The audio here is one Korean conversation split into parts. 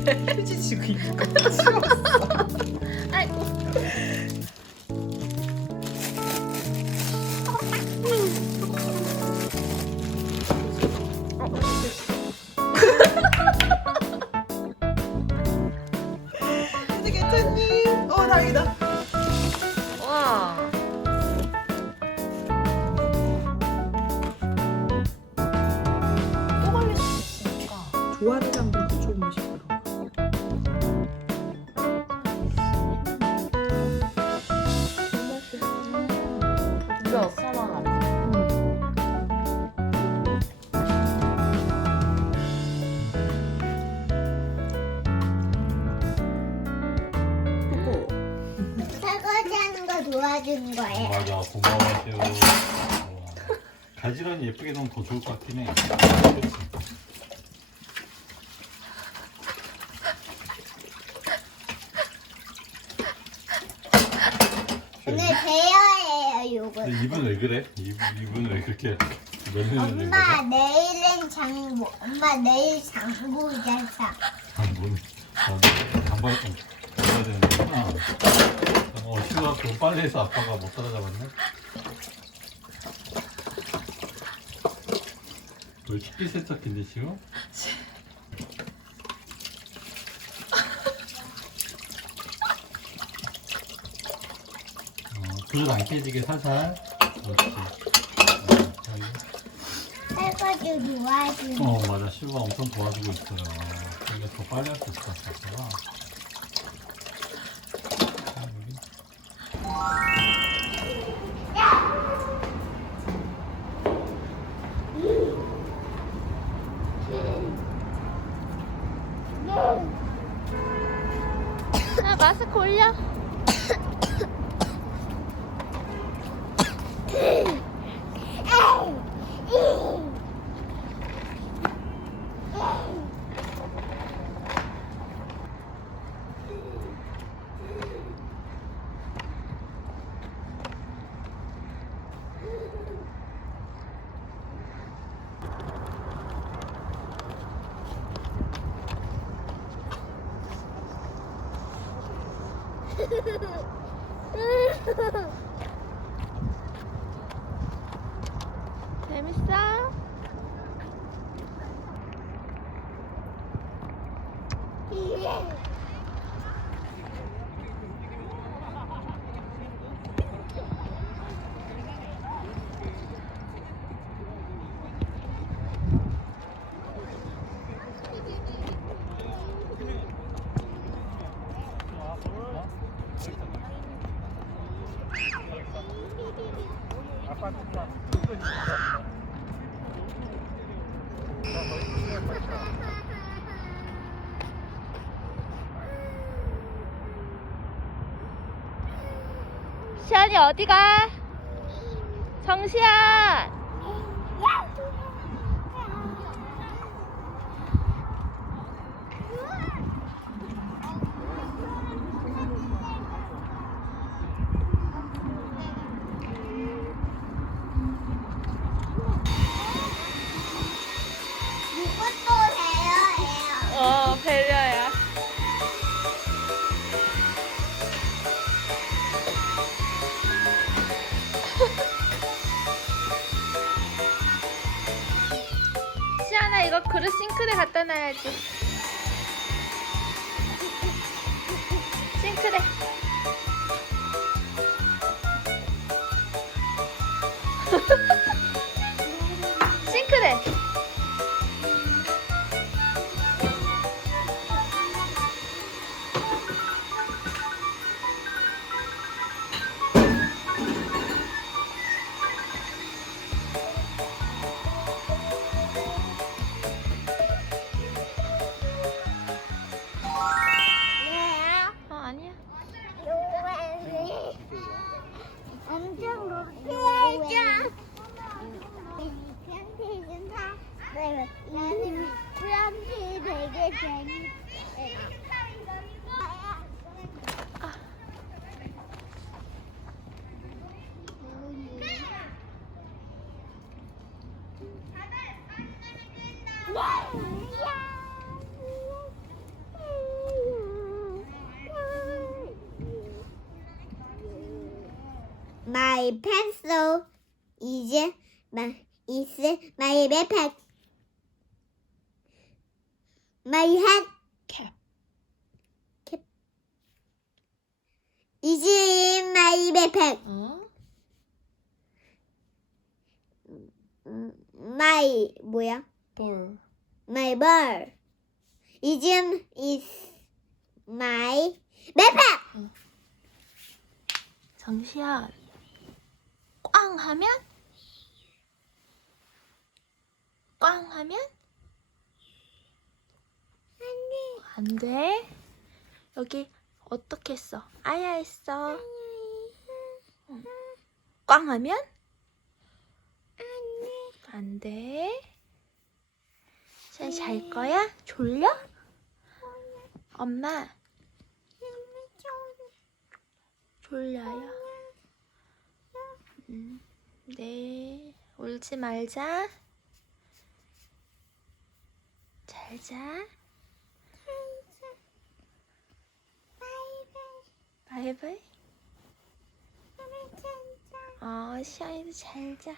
해지 도와주는 거예요. 맞아 고마워요. 어, 가지런히 예쁘게 넣으면 더 좋을 것 같긴 해. 그치? 오늘 대여예요, 요거. 근데 입은 왜 그래? 입, 입은 왜 그렇게 멜르는 엄마 거야? 내일은 장보. 엄마 내일 장보자서. 아, 뭔, 아, 단발 좀 해야 되는구나. 어, 쉬워갖고 빨리 해서 아빠가 못 따라잡았네. 왜 식기 세척인데 지금? 어, 그릇 안 깨지게 살살. 그렇지. 어, 설거지 도와주는 어 맞아 시우가 엄청 도와주고 있어요 근데 더 빨리 할 수 있을 것 같아서 아, 마스크 올려. Ha ha ha ha! 시안이 어디 가? 정시안. 그릇 싱크대 갖다 놔야지. 싱크대. 싱크대. 이 프랑스 되게 재밌어. My pencil is my is my backpack. My hat Cap. cap is in my backpack. 어? My 뭐야? 볼. My ball is in is my backpack. 정시야. 꽝 하면? 꽝 하면? 안 돼. 여기 어떻게 했어? 아야 했어. 응. 꽝 하면? 안 돼. 자, 잘 거야? 졸려? 엄마, 졸려요. 음, 네, 울지 말자. 잘 자. 바이바이. 어, 시아이도 잘 자.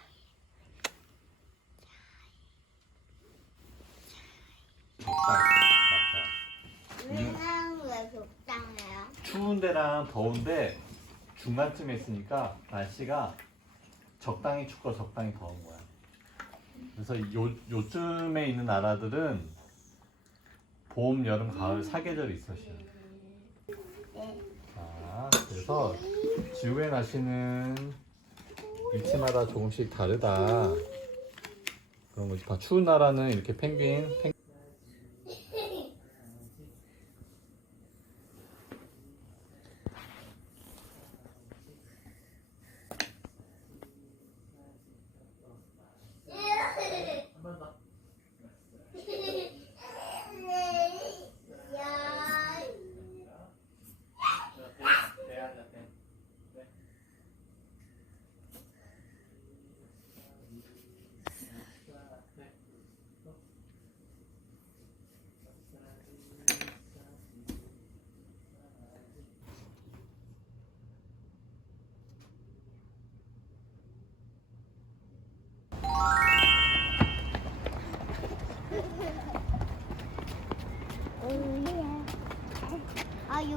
왜냐면 왜 적당해요? 추운 데랑 더운데 중간쯤에 있으니까 날씨가 적당히 춥고 적당히 더운 거야. 그래서 요, 요쯤에 있는 나라들은 봄, 여름, 가을 사계절이 있어. 시 자, 그래서 지구의 날씨는 위치마다 조금씩 다르다. 그런 거지. 봐, 추운 나라는 이렇게 펭귄, 펭아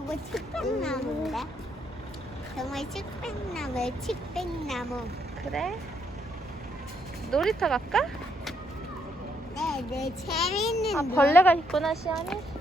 이거 측백나무인데? 정말 측백나무에 측백나무. 그래? 놀이터 갈까? 네, 네 재밌는데. 아, 벌레가 있구나, 시안이.